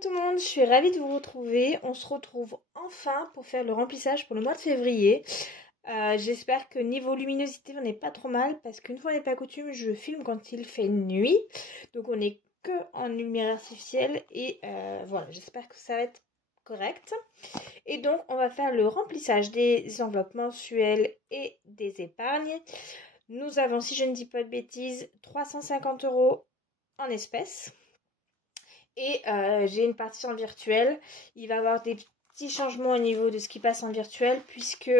tout le monde, je suis ravie de vous retrouver. On se retrouve enfin pour faire le remplissage pour le mois de février. J'espère que niveau luminosité on n'est pas trop mal parce qu'une fois n'est pas coutume, je filme quand il fait nuit. Donc on n'est que en lumière artificielle et voilà, j'espère que ça va être correct. Et donc on va faire le remplissage des enveloppes mensuelles et des épargnes. Nous avons, si je ne dis pas de bêtises, 350 € en espèces. Et j'ai une partie en virtuel. Il va y avoir des petits changements au niveau de ce qui passe en virtuel puisque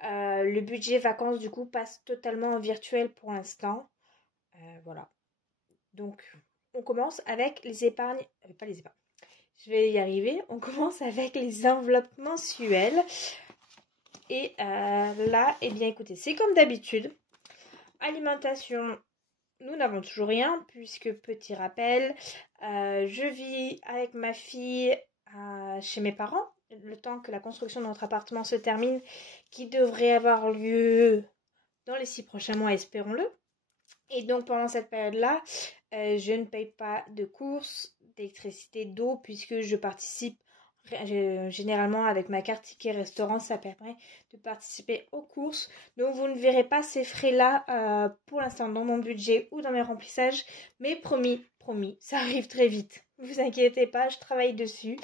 le budget vacances du coup passe totalement en virtuel pour l'instant. Voilà. Donc on commence avec les épargnes. Pas les épargnes. Je vais y arriver. On commence avec les enveloppes mensuelles. Et là, eh bien écoutez, c'est comme d'habitude. Alimentation. Nous n'avons toujours rien puisque, petit rappel, je vis avec ma fille chez mes parents, le temps que la construction de notre appartement se termine, qui devrait avoir lieu dans les 6 prochains mois, espérons-le. Et donc pendant cette période-là, je ne paye pas de courses, d'électricité, d'eau, puisque je participe généralement avec ma carte ticket restaurant, ça permet de participer aux courses. Donc vous ne verrez pas ces frais-là pour l'instant dans mon budget ou dans mes remplissages, mais promis, ça arrive très vite. Ne vous inquiétez pas, je travaille dessus.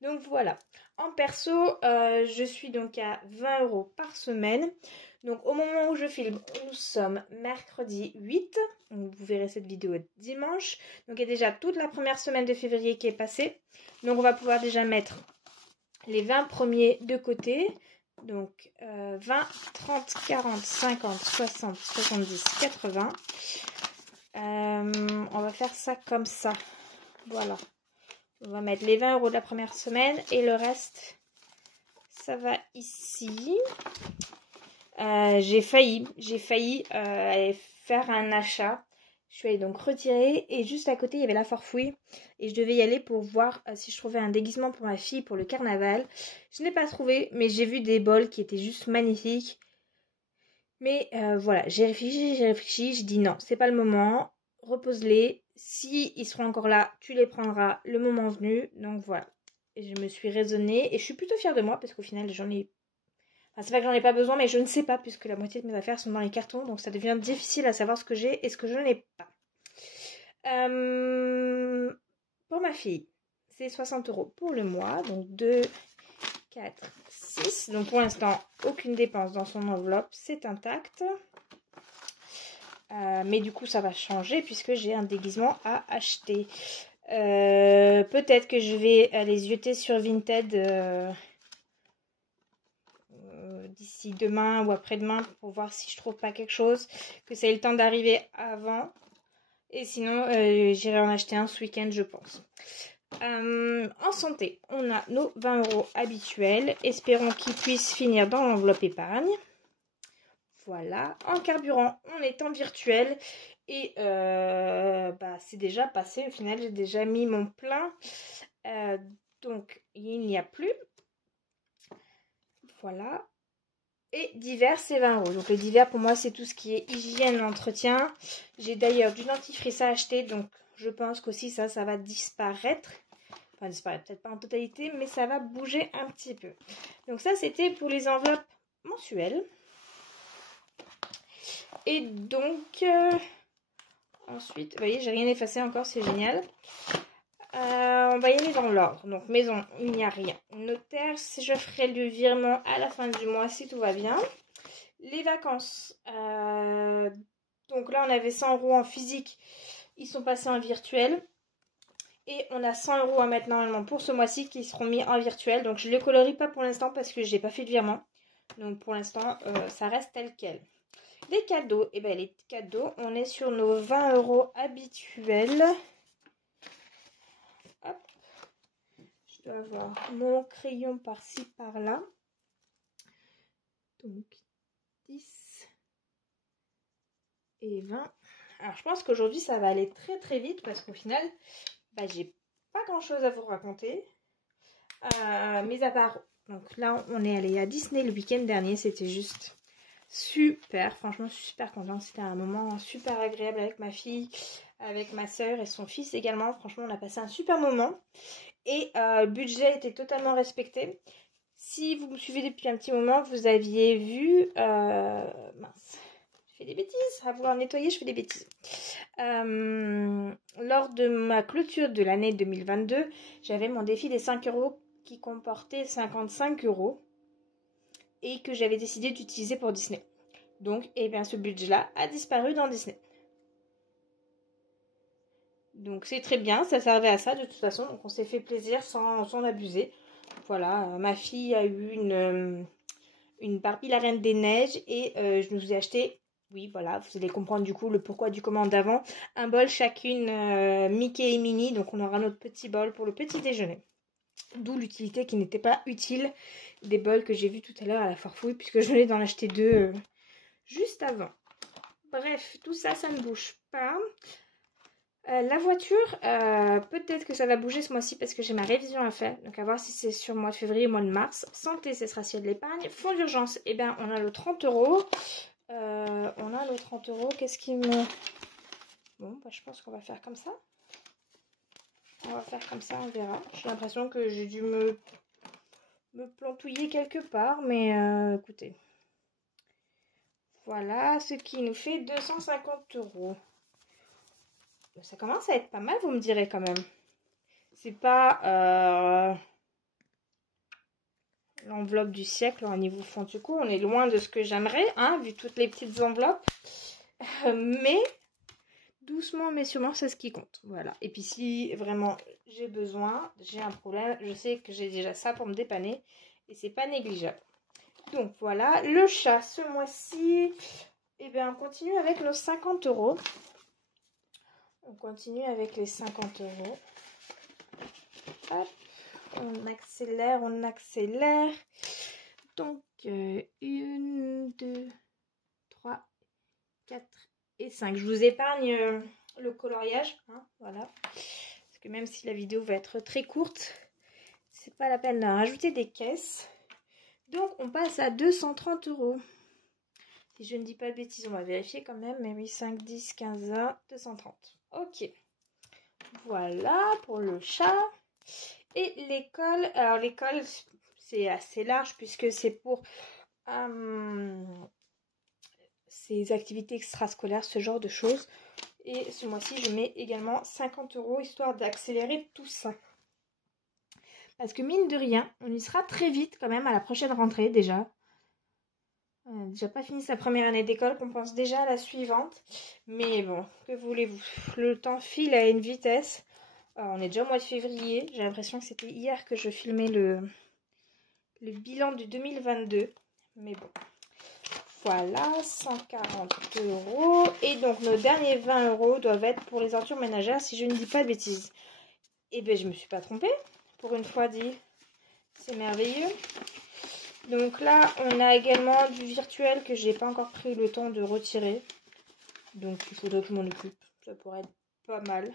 Donc voilà. En perso, je suis donc à 20 € par semaine. Donc au moment où je filme, nous sommes mercredi 8. Donc, vous verrez cette vidéo dimanche. Donc il y a déjà toute la première semaine de février qui est passée. Donc on va pouvoir déjà mettre les 20 premiers de côté. Donc 20, 30, 40, 50, 60, 70, 80. On va faire ça comme ça. Voilà. On va mettre les 20 € de la première semaine et le reste, ça va ici. J'ai failli aller faire un achat. Je suis allée donc retirer et juste à côté il y avait la Farfouille et je devais y aller pour voir si je trouvais un déguisement pour ma fille pour le carnaval. Je n'ai pas trouvé, mais j'ai vu des bols qui étaient juste magnifiques. Mais voilà, j'ai réfléchi, je dis non, c'est pas le moment, repose-les. Si ils seront encore là, tu les prendras le moment venu. Donc voilà, et je me suis raisonnée et je suis plutôt fière de moi parce qu'au final j'en ai... Enfin, c'est pas que j'en ai pas besoin, mais je ne sais pas puisque la moitié de mes affaires sont dans les cartons, donc ça devient difficile à savoir ce que j'ai et ce que je n'ai pas. Pour ma fille, c'est 60 € pour le mois, donc 2, 4, 6. Donc pour l'instant, aucune dépense dans son enveloppe, c'est intact. Mais du coup, ça va changer puisque j'ai un déguisement à acheter. Peut-être que je vais aller zioter sur Vinted d'ici demain ou après-demain pour voir si je trouve pas quelque chose, que ça ait le temps d'arriver avant. Et sinon, j'irai en acheter un ce week-end, je pense. En santé, on a nos 20 € habituels. Espérons qu'ils puissent finir dans l'enveloppe épargne. Voilà. En carburant, on est en virtuel. Et c'est déjà passé. Au final, j'ai déjà mis mon plein. Donc, il n'y a plus. Voilà. Et divers, c'est 20 €. Donc le divers, pour moi, c'est tout ce qui est hygiène, entretien. J'ai d'ailleurs du dentifrice à acheter. Donc je pense qu'aussi ça va disparaître. Enfin, disparaître, peut-être pas en totalité, mais ça va bouger un petit peu. Donc ça, c'était pour les enveloppes mensuelles. Et donc, ensuite, vous voyez, j'ai rien effacé encore, c'est génial. On va y aller dans l'ordre. Donc maison, il n'y a rien. Notaire, je ferai le virement à la fin du mois si tout va bien. Les vacances, donc là on avait 100 € en physique, ils sont passés en virtuel. Et on a 100 € à mettre normalement pour ce mois-ci qui seront mis en virtuel. Donc je ne les colorie pas pour l'instant parce que je n'ai pas fait de virement. Donc pour l'instant ça reste tel quel. Les cadeaux, et bien les cadeaux, on est sur nos 20 € habituels. Hop. Je dois avoir mon crayon par-ci par-là. Donc 10 et 20. Alors je pense qu'aujourd'hui ça va aller très très vite parce qu'au final j'ai pas grand chose à vous raconter. Mis à part, donc là on est allé à Disney le week-end dernier, c'était juste super, franchement je suis super contente, c'était un moment super agréable avec ma fille, avec ma soeur et son fils également, franchement on a passé un super moment. Et le budget était totalement respecté. Si vous me suivez depuis un petit moment, vous aviez vu... mince, je fais des bêtises. À vouloir nettoyer, je fais des bêtises. Lors de ma clôture de l'année 2022, j'avais mon défi des 5 € qui comportait 55 € et que j'avais décidé d'utiliser pour Disney. Donc, eh bien, ce budget-là a disparu dans Disney. Donc, c'est très bien, ça servait à ça de toute façon. Donc, on s'est fait plaisir sans abuser. Voilà, ma fille a eu une Barbie la Reine des Neiges et je nous ai acheté, oui voilà, vous allez comprendre du coup le pourquoi du comment d'avant, un bol chacune Mickey et Minnie, donc on aura notre petit bol pour le petit déjeuner. D'où l'utilité qui n'était pas utile des bols que j'ai vus tout à l'heure à la Farfouille puisque je venais d'en acheter deux juste avant. Bref, tout ça, ça ne bouge pas. La voiture, peut-être que ça va bouger ce mois-ci parce que j'ai ma révision à faire. Donc à voir si c'est sur le mois de février ou le mois de mars. Santé, ce sera sur de l'épargne. Fonds d'urgence, eh bien on a le 30 €. On a le 30 €. Qu'est-ce qui me... Bon, bah, je pense qu'on va faire comme ça. On va faire comme ça, on verra. J'ai l'impression que j'ai dû me plantouiller quelque part. Mais écoutez. Voilà, ce qui nous fait 250 €. Ça commence à être pas mal, vous me direz quand même. C'est pas l'enveloppe du siècle au niveau fond du coup. On est loin de ce que j'aimerais, hein, vu toutes les petites enveloppes. Mais doucement mais sûrement, c'est ce qui compte. Voilà. Et puis si vraiment j'ai besoin, j'ai un problème, je sais que j'ai déjà ça pour me dépanner. Et c'est pas négligeable. Donc voilà, le chat ce mois-ci, eh bien on continue avec nos 50 €. On continue avec les 50 €. Hop, on accélère, on accélère. Donc, 1, 2, 3, 4 et 5. Je vous épargne le coloriage, hein, voilà. Parce que même si la vidéo va être très courte, c'est pas la peine de rajouter des caisses. Donc, on passe à 230 €. Si je ne dis pas de bêtises, on va vérifier quand même. Mais oui, 5, 10, 15, 20, 230. Ok. Voilà pour le chat. Et l'école, alors l'école c'est assez large puisque c'est pour ces activités extrascolaires, ce genre de choses. Et ce mois-ci, je mets également 50 € histoire d'accélérer tout ça. Parce que mine de rien, on y sera très vite quand même à la prochaine rentrée déjà. On n'a déjà pas fini sa première année d'école, qu'on pense déjà à la suivante. Mais bon, que voulez-vous? Le temps file à une vitesse. Alors, on est déjà au mois de février. J'ai l'impression que c'était hier que je filmais le bilan du 2022. Mais bon. Voilà, 140 €. Et donc, nos derniers 20 € doivent être pour les ordures ménagères, si je ne dis pas de bêtises. Eh bien, je me suis pas trompée. Pour une fois dit, c'est merveilleux. Donc là, on a également du virtuel que j'ai pas encore pris le temps de retirer. Donc, il faudrait que je m'en occupe. Ça pourrait être pas mal.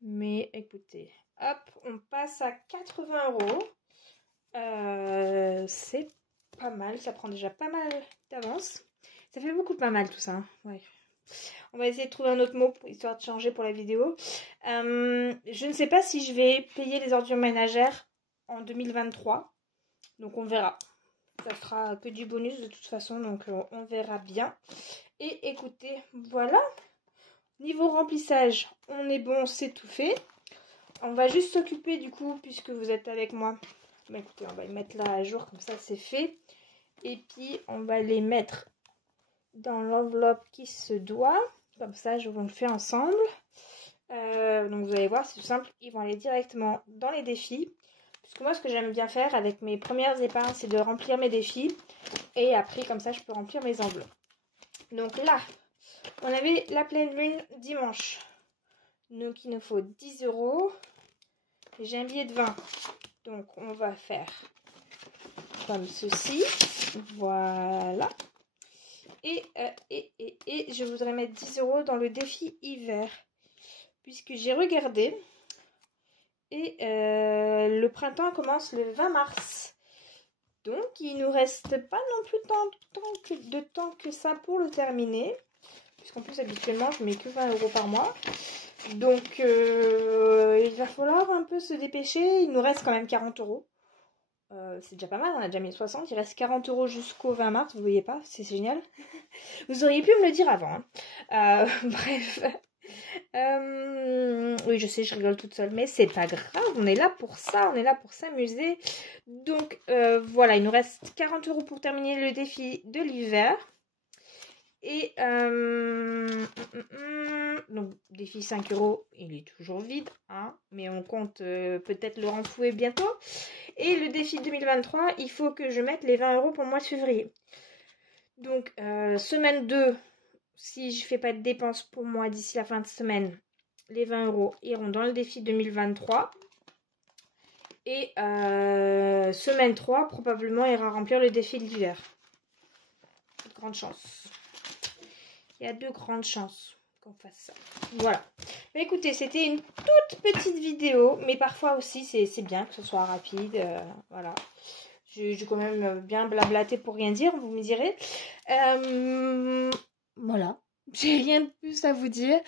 Mais écoutez, hop, on passe à 80 €. C'est pas mal, ça prend déjà pas mal d'avance. Ça fait beaucoup de pas mal tout ça. Hein. Ouais. On va essayer de trouver un autre mot histoire de changer pour la vidéo. Je ne sais pas si je vais payer les ordures ménagères en 2023. Donc on verra. Ça sera que du bonus de toute façon, donc on verra bien. Et écoutez, voilà. Niveau remplissage, on est bon, c'est tout fait. On va juste s'occuper du coup, puisque vous êtes avec moi. Bah, écoutez, on va les mettre là à jour, comme ça c'est fait. Et puis on va les mettre dans l'enveloppe qui se doit. Comme ça, je vous le fais ensemble. Donc vous allez voir, c'est tout simple. Ils vont aller directement dans les défis. Parce que moi, ce que j'aime bien faire avec mes premières épargnes, c'est de remplir mes défis. Et après, comme ça, je peux remplir mes enveloppes. Donc là, on avait la pleine lune dimanche. Donc il nous faut 10 €. J'ai un billet de 20. Donc on va faire comme ceci. Voilà. Et je voudrais mettre 10 € dans le défi hiver. Puisque j'ai regardé. Et le printemps commence le 20 mars. Donc il nous reste pas non plus tant de temps que ça pour le terminer. Puisqu'en plus habituellement je mets que 20 € par mois. Donc il va falloir un peu se dépêcher. Il nous reste quand même 40 euros. C'est déjà pas mal, on a déjà mis 60. Il reste 40 euros jusqu'au 20 mars, vous voyez pas, c'est génial. Vous auriez pu me le dire avant. Hein. Bref. Oui, je sais, je rigole toute seule, mais c'est pas grave, on est là pour ça, on est là pour s'amuser. Donc voilà, il nous reste 40 euros pour terminer le défi de l'hiver. Et donc défi 5 euros, il est toujours vide, hein, mais on compte peut-être le renflouer bientôt. Et le défi 2023, il faut que je mette les 20 euros pour le mois de février. Donc semaine 2, si je fais pas de dépenses pour moi d'ici la fin de semaine, les 20 euros iront dans le défi 2023. Et semaine 3, probablement, ira remplir le défi de l'hiver. De grandes chances. Il y a de grandes chances qu'on fasse ça. Voilà. Mais écoutez, c'était une toute petite vidéo, mais parfois aussi, c'est bien que ce soit rapide. Voilà. J'ai quand même bien blablaté pour rien dire, vous me direz. Voilà. J'ai rien de plus à vous dire.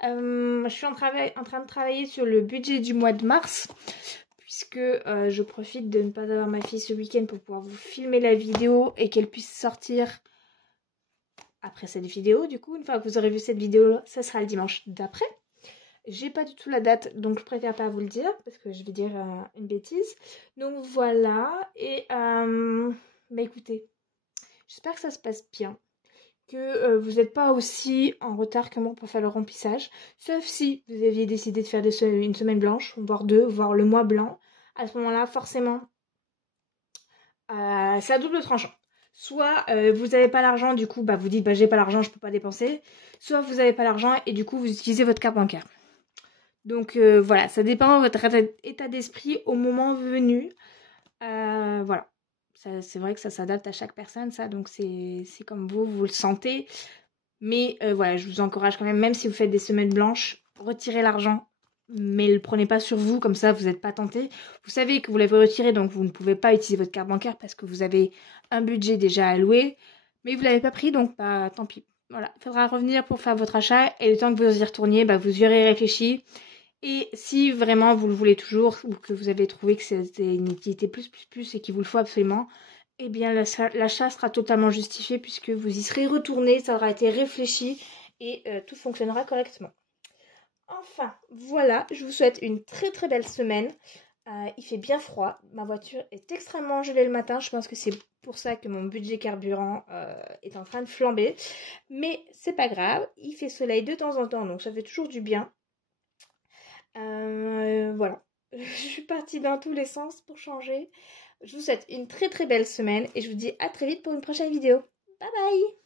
Je suis en train de travailler sur le budget du mois de mars, puisque je profite de ne pas avoir ma fille ce week-end pour pouvoir vous filmer la vidéo et qu'elle puisse sortir après cette vidéo. Du coup, une fois que vous aurez vu cette vidéo, ça sera le dimanche d'après. J'ai pas du tout la date, donc je préfère pas vous le dire parce que je vais dire une bêtise. Donc voilà. Et bah écoutez, j'espère que ça se passe bien, que vous n'êtes pas aussi en retard que moi pour faire le remplissage, sauf si vous aviez décidé de faire une semaine blanche, voire deux, voire le mois blanc. À ce moment-là, forcément, c'est à double tranchant. Soit vous n'avez pas l'argent, du coup, bah, vous dites, bah, j'ai pas l'argent, je peux pas dépenser. Soit vous n'avez pas l'argent et du coup, vous utilisez votre carte bancaire. Donc voilà, ça dépend de votre état d'esprit au moment venu. Voilà. C'est vrai que ça s'adapte à chaque personne, ça. Donc c'est comme vous le sentez. Mais voilà, je vous encourage quand même si vous faites des semaines blanches, retirez l'argent. Mais ne le prenez pas sur vous, comme ça vous n'êtes pas tenté. Vous savez que vous l'avez retiré, donc vous ne pouvez pas utiliser votre carte bancaire parce que vous avez un budget déjà alloué. Mais vous ne l'avez pas pris, donc bah, tant pis. Voilà, il faudra revenir pour faire votre achat. Et le temps que vous y retourniez, bah, vous y aurez réfléchi. Et si vraiment vous le voulez toujours, ou que vous avez trouvé que c'était une utilité plus et qu'il vous le faut absolument, eh bien l'achat sera totalement justifié puisque vous y serez retourné, ça aura été réfléchi et tout fonctionnera correctement. Enfin, voilà, je vous souhaite une très très belle semaine. Il fait bien froid, ma voiture est extrêmement gelée le matin, je pense que c'est pour ça que mon budget carburant est en train de flamber. Mais c'est pas grave, il fait soleil de temps en temps, donc ça fait toujours du bien. Voilà, je suis partie dans tous les sens pour changer. Je vous souhaite une très très belle semaine et je vous dis à très vite pour une prochaine vidéo. Bye bye!